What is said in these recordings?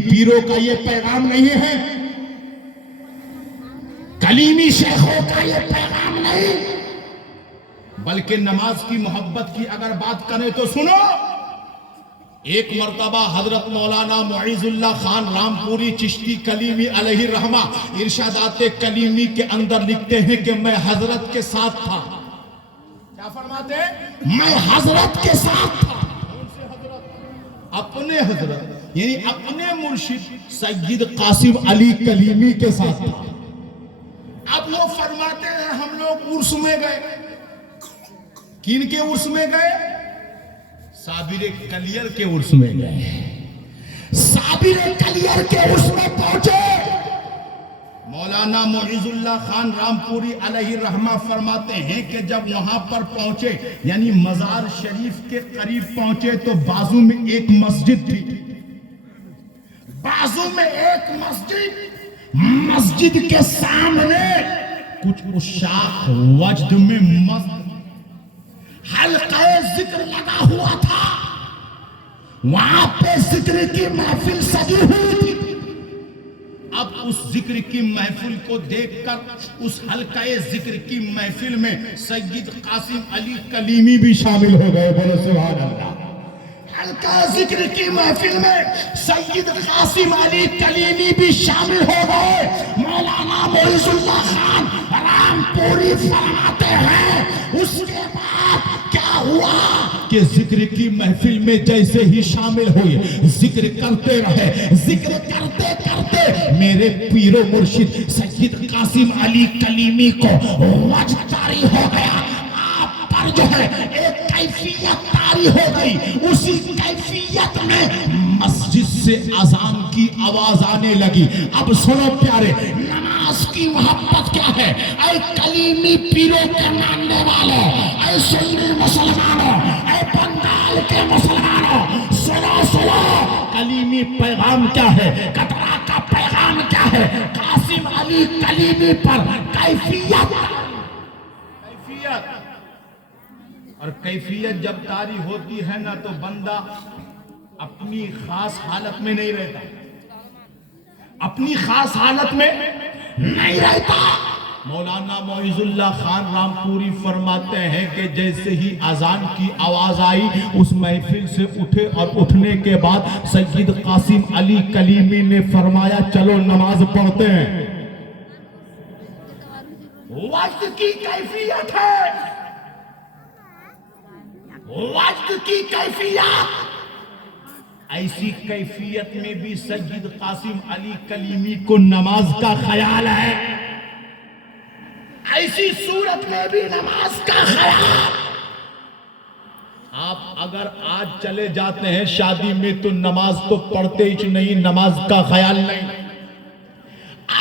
پیروں کا یہ پیغام نہیں ہے، کلیمی شیخوں کا یہ پیغام نہیں، بلکہ نماز کی محبت کی اگر بات کریں تو سنو، ایک مرتبہ حضرت مولانا معیز اللہ خان رامپوری چشتی کلیمی علیہ الرحمہ ارشادات کلیمی کے اندر لکھتے ہیں کہ میں حضرت کے ساتھ تھا. کیا فرماتے ہیں؟ میں حضرت کے ساتھ تھا. اپنے حضرت یعنی اپنے مرشد سید قاسم علی کلیمی کے ساتھ تھا. اب وہ فرماتے ہیں ہم لوگ عرس میں گئے. کن کے عرس میں گئے؟ صابر کلیر کے عرس میں گئے. صابر کلیر کے عرس میں پہنچے. مولانا معیز اللہ خان رامپوری علیہ الرحمہ فرماتے ہیں کہ جب وہاں پر پہنچے یعنی مزار شریف کے قریب پہنچے تو بازو میں ایک مسجد تھی. بازو میں ایک مسجد کے سامنے کچھ اشاق وجد میں حلقہ ذکر لگا ہوا تھا. وہاں پہ ذکر کی محفل سجی ہوئی تھی. اب اس ذکر کی محفل کو دیکھ کر اس حلقہ ذکر کی محفل میں سید قاسم علی کلیمی بھی شامل ہو گئے. بولو سبحان اللہ. حلقہ ذکر کی محفل میں سید قاسم علی کلیمی بھی شامل ہو گئے. مولانا معیز اللہ خان رامپوری فرماتے ہیں اس کے بعد کیا ہوا کہ ذکر کی محفل میں جیسے ہی شامل ہوئے ذکر کرتے رہے. ذکر کرتے کرتے میرے پیر و مرشد سید قاسم علی کلیمی کو وجد طاری ہو گیا. آپ پر جو ہے ایک کیفیت طاری ہو گئی. اسی کیفیت میں مسجد سے اذان کی آواز آنے لگی. اب سنو پیارے، نماز کی محبت کیا ہے؟ اے کلیمی پیروں کے ماننے والوں، اے سنی مسلمانوں، اے بنگال کے مسلمانوں، سنو کلیمی پیغام کیا ہے؟ قطرہ کا پیغام کیا ہے؟ قاسم علی کلیمی پر کیفیت. اور کیفیت جب طاری ہوتی ہے نا تو بندہ اپنی خاص حالت میں نہیں رہتا. اپنی خاص حالت میں نہیں رہتا. مولانا معیز اللہ خان رامپوری فرماتے ہیں کہ جیسے ہی اذان کی آواز آئی اس محفل سے اٹھے اور اٹھنے کے بعد سید قاسم علی کلیمی نے فرمایا چلو نماز پڑھتے ہیں. وقت کی کیفیت ہے، وقت کی کیفیت. ایسی کیفیت میں بھی سید قاسم علی کلیمی کو نماز کا خیال ہے. ایسی صورت میں بھی نماز کا خیال. آپ اگر آج چلے جاتے ہیں شادی میں تو نماز تو پڑھتے ہی نہیں، نماز کا خیال نہیں.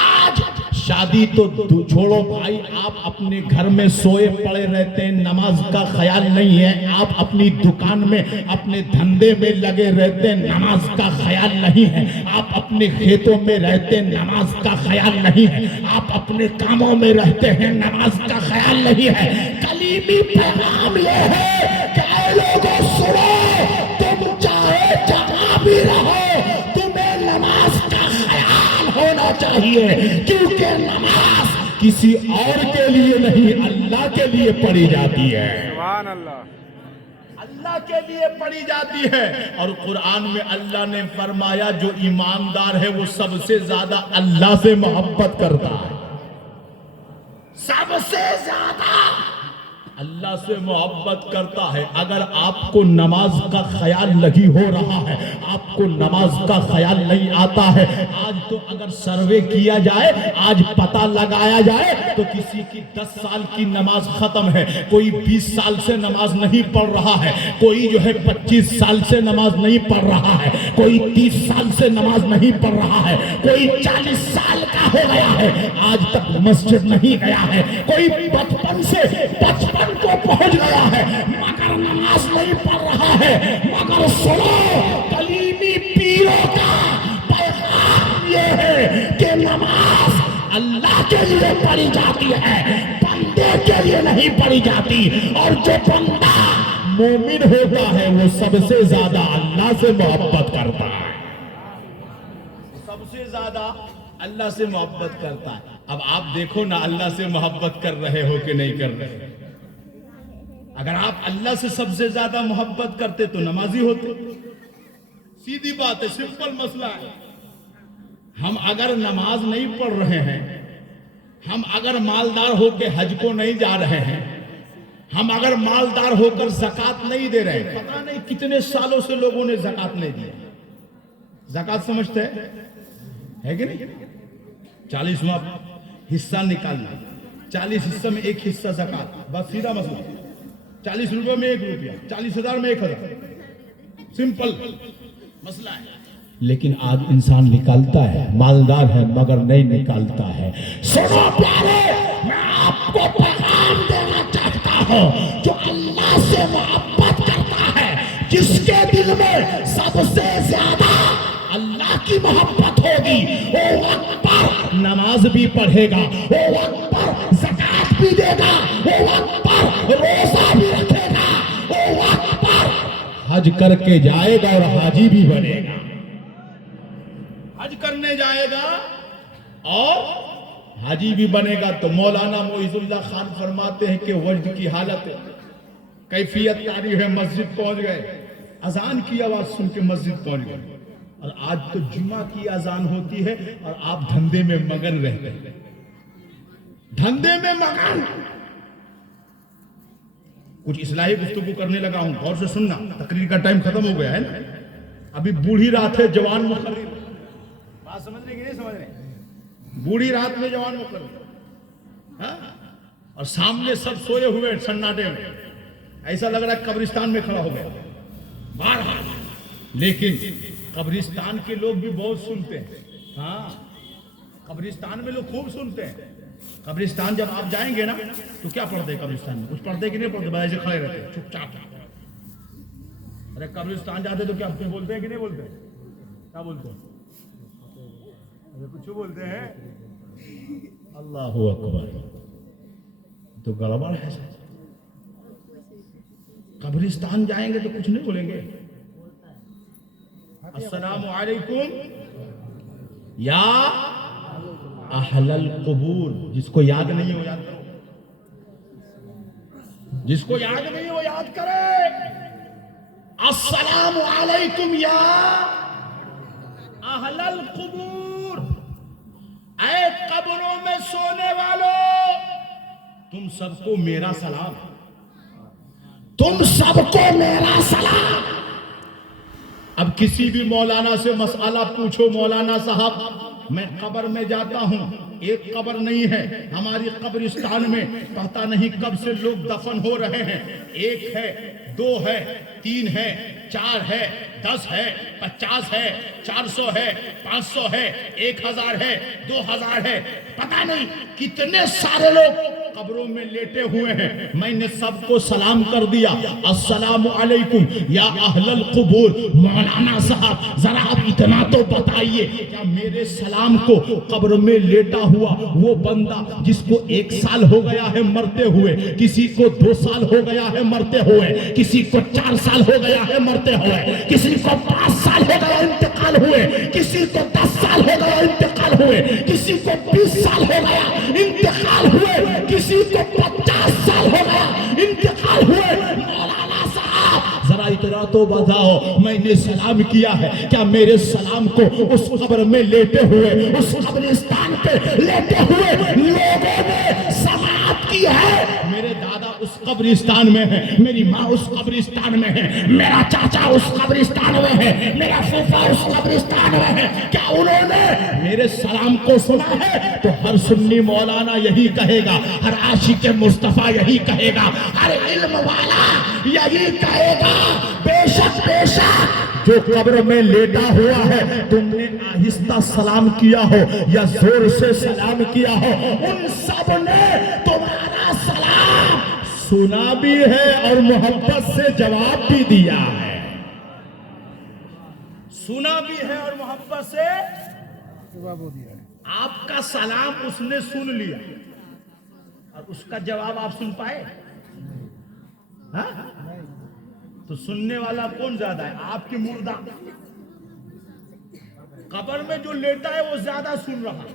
آج شادی تو چھوڑو بھائی، آپ اپنے گھر میں سوئے پڑے رہتے ہیں، نماز کا خیال نہیں ہے. آپ اپنی دکان میں اپنے دھندے میں لگے رہتے ہیں، نماز کا خیال نہیں ہے. آپ اپنے کھیتوں میں رہتے ہیں، نماز کا خیال نہیں ہے. آپ اپنے کاموں میں رہتے ہیں، نماز کا خیال نہیں ہے. کلیمی پیغام یہ ہے کہ اے لوگوں سنو، تم چاہے جہاں بھی رہو تمہیں نماز کا خیال ہونا چاہیے، کیونکہ نماز کسی اور کے لیے نہیں اللہ کے لیے پڑھی جاتی ہے. سبحان اللہ. اللہ کے لیے پڑھی جاتی ہے. اور قرآن میں اللہ نے فرمایا جو ایماندار ہے وہ سب سے زیادہ اللہ سے محبت کرتا ہے. سب سے زیادہ اللہ سے محبت کرتا ہے. اگر آپ کو نماز کا خیال نہیں ہو رہا ہے، آپ کو نماز کا خیال نہیں آتا ہے، آج تو اگر سروے کیا جائے، آج پتہ لگایا جائے تو کسی کی 10 سال کی نماز ختم ہے، کوئی 20 سال سے نماز نہیں پڑھ رہا ہے، کوئی جو ہے 25 سال سے نماز نہیں پڑھ رہا ہے، کوئی 30 سال سے نماز نہیں پڑھ رہا ہے، کوئی 40 سال کا ہو گیا ہے آج تک مسجد نہیں گیا ہے، کوئی بچپن سے کو پہنچ گیا ہے مگر نماز نہیں پڑھ رہا ہے. مگر سنو، کلیمی پیروں کا پیغام یہ ہے کہ نماز اللہ کے لیے پڑھی جاتی ہے، بندے کے لیے نہیں پڑھی جاتی. اور جو بندہ مومن ہوتا ہے وہ سب سے زیادہ اللہ سے محبت کرتا ہے. سب سے زیادہ اللہ سے محبت کرتا ہے. اب آپ دیکھو نا اللہ سے محبت کر رہے ہو کہ نہیں کر رہے. اگر آپ اللہ سے سب سے زیادہ محبت کرتے تو نمازی ہوتے. سیدھی بات ہے, سمپل مسئلہ ہے. ہم اگر نماز نہیں پڑھ رہے ہیں, ہم اگر مالدار ہو کے حج کو نہیں جا رہے ہیں, ہم اگر مالدار ہو کر زکوٰۃ نہیں دے رہے ہیں, پتہ نہیں کتنے سالوں سے لوگوں نے زکوٰۃ نہیں دی. زکوٰۃ سمجھتے ہے کہ نہیں؟ 40واں حصہ نکالنا, 40 حصہ میں ایک حصہ زکوٰۃ, بس سیدھا مسئلہ. 40 روپے میں 1 روپیہ, 40,000 میں 1,000, سمپل مسئلہ ہے. لیکن آج انسان نکالتا ہے, مالدار ہے مگر نہیں نکالتا ہے. سنو پیارے, میں آپ کو پیغام دینا چاہتا ہوں, جو اللہ سے محبت کرتا ہے, جس کے دل میں سب سے زیادہ اللہ کی محبت ہوگی, وہ وقت پر نماز بھی پڑھے گا, وہ وقت پر زکوٰۃ بھی دے گا, وہ وقت پر روزہ بھی رکھے گا, وہ وقت پر حج کر کے جائے گا اور حاجی بھی بنے گا. حج کرنے جائے گا اور حاجی بھی بنے گا. تو مولانا معیز اللہ خان فرماتے ہیں کہ وجد کی حالت ہے, کیفیت تاریخ ہے, مسجد پہنچ گئے, اذان کی آواز سن کے مسجد پہنچ گئے, اور آج تو جمعہ کی اذان ہوتی ہے اور آپ دھندے میں مگن رہتے ہیں, دھندے میں مگن. کچھ اصلاحی گفتگو کرنے لگا ہوں, غور سے سننا, تقریر کا ٹائم ختم ہو گیا ہے نا. ابھی بوڑھی رات ہے, جوان مقرر, بات سمجھ رہے کہ نہیں سمجھ رہے؟ بوڑھی رات میں جوان مقرر, اور سامنے سب سوئے ہوئے سناٹے میں, ایسا لگ رہا ہے قبرستان میں کھڑا ہو گیا. بہرحال لیکن قبرستان کے لوگ بھی بہت سنتے ہیں. ہاں, قبرستان میں لوگ خوب سنتے ہیں. قبرستان جب آپ جائیں گے نا تو کیا پڑھتے ہیں قبرستان میں؟ کچھ پڑھتے کہ نہیں پڑھتے؟ ایسے کھڑے رہتے ہیں چپ چاپ. ارے قبرستان جاتے تو کیا کچھ بولتے ہیں کہ نہیں بولتے؟ کیا بولتے ہیں؟ کچھ بولتے ہیں. اللہ اکبر, تو گڑبڑ ہے. قبرستان جائیں گے تو کچھ نہیں بولیں گے. السلام علیکم یا اہل القبور. جس کو یاد نہیں ہے وہ یاد کرو, جس کو یاد نہیں ہے وہ یاد کرے. السلام علیکم یا اہل القبور, اے قبروں میں سونے والوں, تم سب کو میرا سلام, تم سب کو میرا سلام. اب کسی بھی مولانا سے مسئلہ پوچھو, مولانا صاحب میں قبر میں جاتا ہوں, ایک قبر نہیں ہے ہماری قبرستان میں, پتہ نہیں کب سے لوگ دفن ہو رہے ہیں. 1 ہے, 2 ہے, 3 ہے, 4 ہے, 10 ہے, 50 ہے, 400 ہے, 500 ہے, 1000 ہے, 2000 ہے, پتہ نہیں کتنے سارے لوگ قبروں میں لیٹے ہوئے ہیں. میں نے سب کو سلام کر دیا, السلام علیکم یا اہل القبور. مولانا صاحب ذرا آپ اتنا تو بتائیے, کیا میرے سلام کو قبر میں لیٹا ہوا وہ بندہ جس کو 1 سال ہو گیا ہے مرتے ہوئے, کسی کو 2 سال ہو گیا ہے مرتے ہوئے, کسی کو 4 سال ہو گیا ہے مرتے ہوئے, کسی کو 5 سال ہو گیا انتقال ہوئے, کسی کو 10 سال ہو گیا انتقال ہوئے, کسی کو 20 سال ہو گیا انتقال ہوئے, کسی کو 50 سال ہو گیا انتقال ہوئے, مولانا صاحب ذرا اتنا تو بتاؤ, میں نے سلام کیا ہے, کیا میرے سلام کو اس قبر میں لیٹے ہوئے, اس قبرستان پہ لیٹے ہوئے لوگوں نے سماعت کی ہے؟ میرے دادا اس قبرستان میں ہے, میری ماں اس قبرستان میں ہے, میرا چاچا اس قبرستان میں ہے, میرا پھوپھا اس قبرستان میں ہے, کیا انہوں نے میرے سلام کو سنا ہے؟ تو ہر سنی مولانا یہی کہے گا, ہر عاشق مصطفیٰ یہی کہے گا, ہر علم والا یہی کہے گا. بے شک بے شک جو قبر میں لیٹا ہوا ہے, تم نے آہستہ سلام کیا ہو یا زور سے سلام کیا ہو, ان سب نے تمہارا سلام سنا بھی ہے اور محبت سے جواب بھی دیا ہے. سنا بھی ہے اور محبت سے جواب دیا ہے. آپ کا سلام اس نے سن لیا اور اس کا جواب آپ سن پائے؟ تو سننے والا کون زیادہ ہے, آپ کی مردہ قبر میں جو لیٹا ہے وہ زیادہ سن رہا ہے،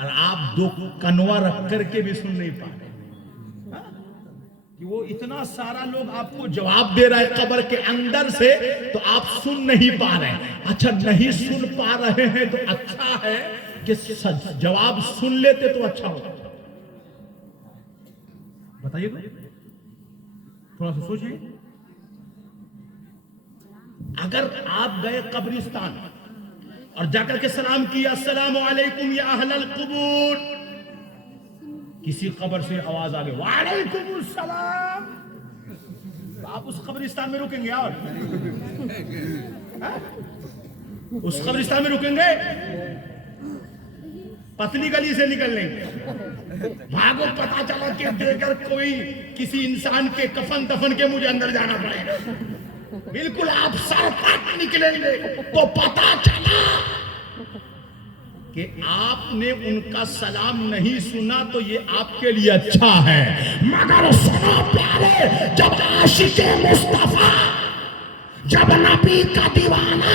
اور آپ دو کنوا رکھ کر کے بھی سن نہیں پا رہے کہ وہ اتنا سارا لوگ آپ کو جواب دے رہا ہے قبر کے اندر سے، تو آپ سن نہیں پا رہے ہیں۔ اچھا نہیں سن پا رہے ہیں تو اچھا ہے کہ جواب سن لیتے تو اچھا ہوتا۔ بتائیے تھوڑا سا سوچیں، اگر آپ گئے قبرستان اور جا کر کے سلام کیا السلام علیکم یا اہل القبور، کسی قبر سے آواز آ گئی وعلیکم السلام، تو آپ اس قبرستان میں رکیں گے؟ اور اس قبرستان میں رکیں گے؟ پتلی گلی سے نکل لیں گے، بھاگو پتا چلا کہ دیگر کوئی کسی انسان کے کفن دفن کے مجھے اندر جانا پڑے گا، بالکل آپ سر تک نکلیں گے تو پتا چلا کہ آپ نے ان کا سلام نہیں سنا تو یہ آپ کے لیے اچھا ہے۔ مگر سنو پیارے، جب عاشق مصطفیٰ، جب نبی کا دیوانہ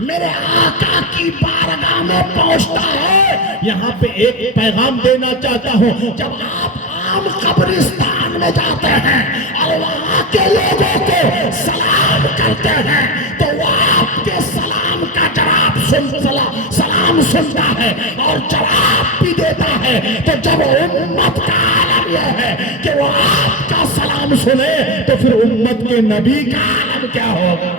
میرے آقا کی بارگاہ میں پہنچتا ہے، یہاں پہ ایک پیغام دینا چاہتا ہوں، جب آپ عام قبرستان میں جاتے ہیں اور وہاں کے لوگوں کو سلام کرتے ہیں تو وہ آپ کے سلام کا جواب سلام سنتا ہے اور جواب بھی دیتا ہے۔ تو جب امت کا عالم یہ ہے کہ وہ آپ کا سلام سنے تو پھر امت کے نبی کا عالم کیا ہوگا،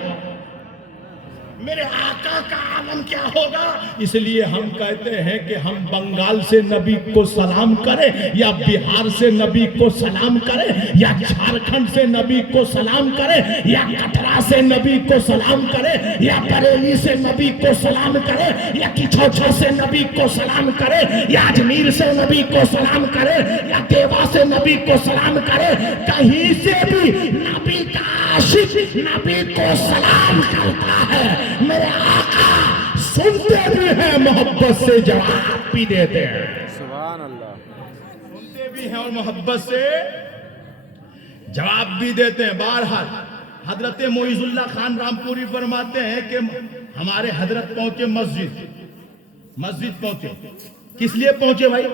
میرے آقا کا عالم کیا ہوگا؟ اس لیے ہم کہتے ہیں کہ ہم بنگال سے نبی کو سلام کریں یا بہار سے نبی کو سلام کریں یا جھارکھنڈ سے نبی کو سلام کریں یا کٹرا سے نبی کو سلام کریں یا بریلی سے نبی کو سلام کریں یا کچھوچھا سے نبی کو سلام کریں یا اجمیر سے نبی کو سلام کریں یا دیوا سے نبی کو سلام کریں، کہیں سے بھی نبی کا عاشق نبی کو سلام کرتا ہے، میرے آقا سنتے بھی ہیں محبت سے جواب بھی دیتے ہیں۔ سبحان اللہ، سنتے بھی ہیں اور محبت سے جواب بھی دیتے ہیں۔ بہرحال حضرت معیز اللہ خان رامپوری فرماتے ہیں کہ ہمارے حضرت پہنچے مسجد پہنچے، کس لیے پہنچے بھائی؟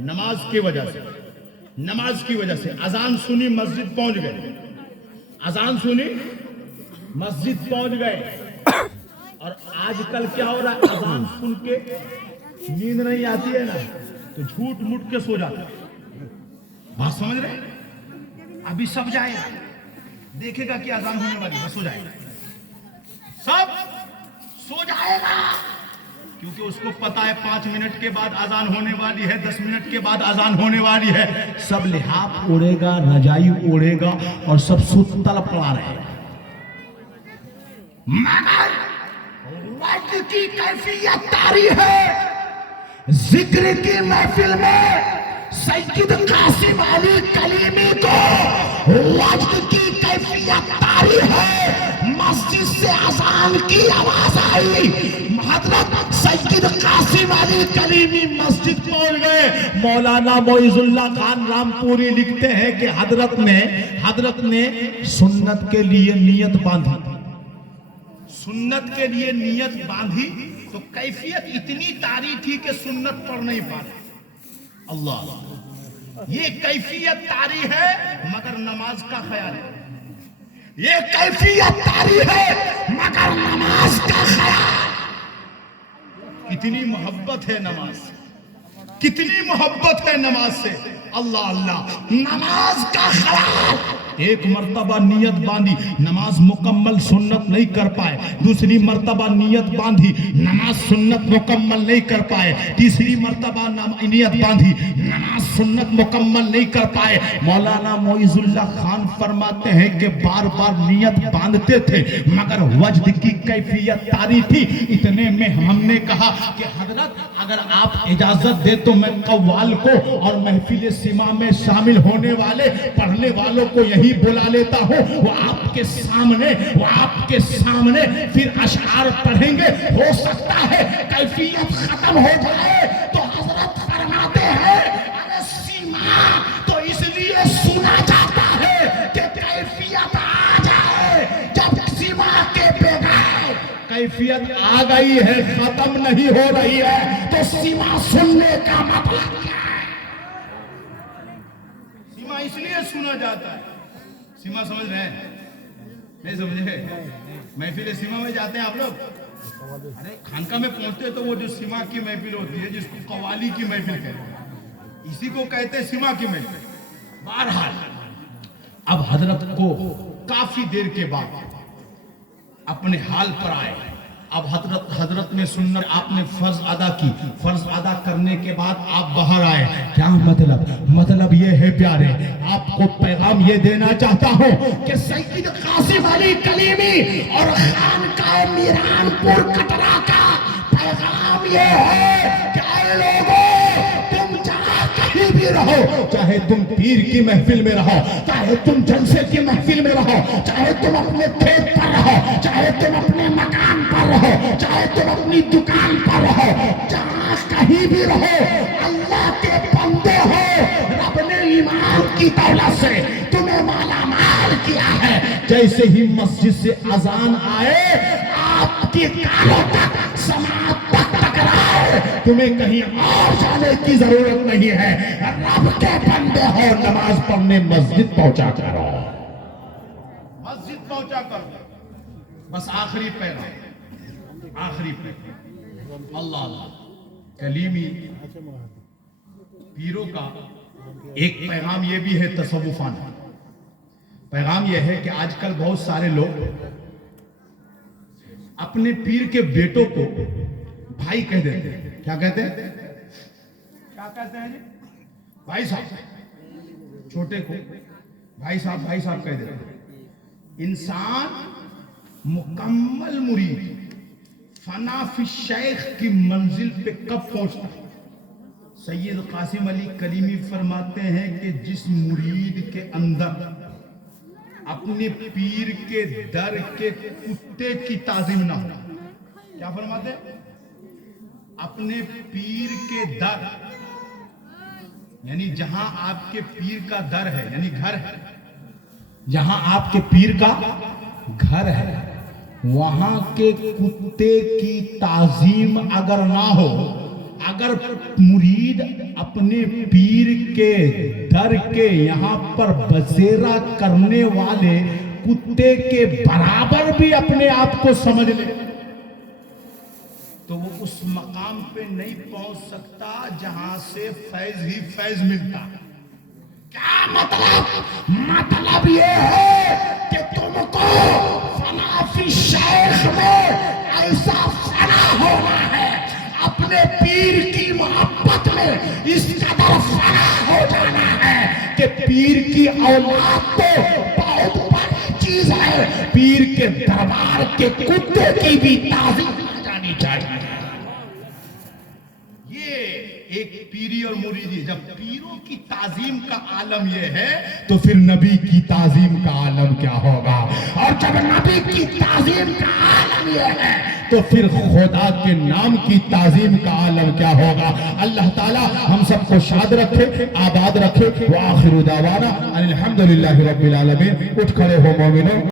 نماز کی وجہ سے، نماز کی وجہ سے اذان سنی مسجد پہنچ گئے، اذان سنی مسجد پہنچ گئے۔ اور آج کل کیا ہو رہا ہے، اذان سن کے نیند نہیں آتی ہے نا تو جھوٹ مٹ کے سو جاتا ہے، بات سمجھ رہے ہیں؟ ابھی سب جائے گا، دیکھے گا کہ اذان ہونے والی ہے، سو جائے گا، سب سو جائے گا، کیونکہ اس کو پتا ہے 5 منٹ کے بعد اذان ہونے والی ہے، 10 منٹ کے بعد اذان ہونے والی ہے، سب لحاف اوڑے گا، رجائی اوڑے گا اور سب ستل پڑا رہے گا۔ مگر وقت کی کیفیت طاری ہے، ذکر کی محفل میں سید قاسم علی کلیمی کو وقت کی کیفیت طاری ہے، مسجد سے اذان کی آواز آئی، حضرت سید قاسم علی کلیمی مسجد پہنچ گئے۔ مولانا معیز اللہ خان رامپوری لکھتے ہیں کہ حضرت نے سنت کے لیے نیت باندھی، سنت کے لیے نیت باندھی تو کیفیت اتنی طاری تھی کہ سنت پڑھ نہیں پا رہے۔ اللہ، یہ کیفیت طاری ہے مگر نماز کا خیال ہے، یہ کیفیت طاری ہے مگر نماز کا خیال۔ کتنی محبت ہے نماز، کتنی محبت ہے نماز سے، اللہ اللہ، نماز کا خیال۔ ایک مرتبہ نیت باندھی، نماز مکمل سنت نہیں کر پائے، دوسری مرتبہ نیت باندھی، نماز سنت مکمل نہیں کر پائے، تیسری مرتبہ نیت باندھی، نماز سنت مکمل نہیں کر پائے۔ مولانا معیز اللہ خان فرماتے ہیں کہ بار بار نیت باندھتے تھے مگر وجد کی کیفیت طاری تھی۔ اتنے میں ہم نے کہا کہ حضرت اگر آپ اجازت دے تو میں قوال کو اور محفل سما میں شامل ہونے والے پڑھنے والوں کو یہی بلا لیتا ہوں، وہ آپ کے سامنے پھر اشعار پڑھیں گے، ہو سکتا ہے کیفیت ختم ہو جائے۔ تو حضرت فرماتے ہیں ارے سیما تو اس لیے سنا جاتا ہے کہ کیفیت آ جائے، جب سیما کے بغیر کیفیت آ گئی ہے، ختم نہیں ہو رہی ہے، تو سما سننے کا مطلب کیا ہے؟ سما اس لیے سنا جاتا ہے، سما سمجھ رہے ہیں؟ نہیں سمجھے؟ محفل سما میں جاتے ہیں آپ لوگ، ارے خانقاہ میں پہنچتے تو وہ جو سما کی محفل ہوتی ہے جس کو قوالی کی محفل کہتے ہیں، اسی کو کہتے ہیں سما کی محفل۔ بہرحال اب حضرت کو کافی دیر کے بعد اپنے حال پر آئے، اب حضرت نے سنت، آپ نے فرض ادا کی، فرض ادا کرنے کے بعد آپ باہر آئے، کیا مطلب یہ ہے پیارے، آپ کو پیغام یہ دینا چاہتا ہوں کہ سید قاسم علی کلیمی اور خانقاہ میران پور کٹرا کا پیغام یہ ہے کہ اے لوگوں، تم جہاں کہیں بھی رہو، چاہے تم پیر کی محفل میں رہو، چاہے تم جلسے کی محفل میں رہو، چاہے تم اپنے کھیت پر رہو، چاہے تم اپنے مکان پر رہو، چاہے تم اپنی دکان پر رہو، جہاں کہیں بھی رہو، اللہ کے بندے ہو، رب نے ایمان کی دولت سے تمہیں مالا مال کیا ہے۔ جیسے ہی مسجد سے اذان آئے، آپ کی کانوں تک سماعت تک ٹکرائے، تمہیں کہیں اور جانے کی ضرورت نہیں ہے، رب کے بندے ہو، نماز پڑھنے مسجد پہنچا کرو، مسجد پہنچا کرو۔ بس آخری پیغام، آخری پیغام، اللہ اللہ کلیمی پیروں کا ایک پیغام یہ بھی ہے تصوفانہ، پیغام یہ ہے کہ آج کل بہت سارے لوگ اپنے پیر کے بیٹوں کو بھائی کہہ دیتے ہیں۔ کیا کہتے ہیں؟ کیا کہتے ہیں جی؟ بھائی صاحب، چھوٹے کو بھائی صاحب کہہ دیتے ہیں۔ انسان مکمل مرید فنا فی شیخ کی منزل پہ کب پہنچتا ہے؟ سید قاسم علی کلیمی فرماتے ہیں کہ جس مرید کے اندر اپنے پیر کے در کے کتے کی تعظیم نہ ہو، کیا فرماتے ہیں؟ اپنے پیر کے در، یعنی جہاں آپ کے پیر کا در ہے، یعنی گھر ہے، جہاں آپ کے پیر کا گھر ہے، وہاں کے کتے کی تعظیم اگر نہ ہو، اگر مرید اپنے پیر کے در کے یہاں پر بسیرا کرنے والے کتے کے برابر بھی اپنے آپ کو سمجھ لے، تو وہ اس مقام پہ نہیں پہنچ سکتا جہاں سے فیض ہی فیض ملتا۔ کیا مطلب یہ ہے کہ تم کو فنا فی شیخ میں ایسا فنا ہونا ہے، اپنے پیر کی محبت میں اس قدر فنا ہو جانا ہے کہ پیر کی اولاد تو بہت بڑی چیز ہے، پیر کے دربار کے کتے کی بھی تعظیم جانی چاہیے۔ یہ ایک پیری اور مریدی، جب پیروں کی تعظیم کا عالم یہ ہے تو پھر نبی کی تعظیم کا عالم کیا ہوگا، اور جب نبی کی تعظیم کا عالم یہ ہے تو پھر خدا کے نام کی تعظیم کا عالم کیا ہوگا۔ اللہ تعالی ہم سب کو شاد رکھے، آباد رکھے۔ وآخر دعوانا ان الحمدللہ رب العالمین۔ اٹھ کھڑے ہو مومنوں۔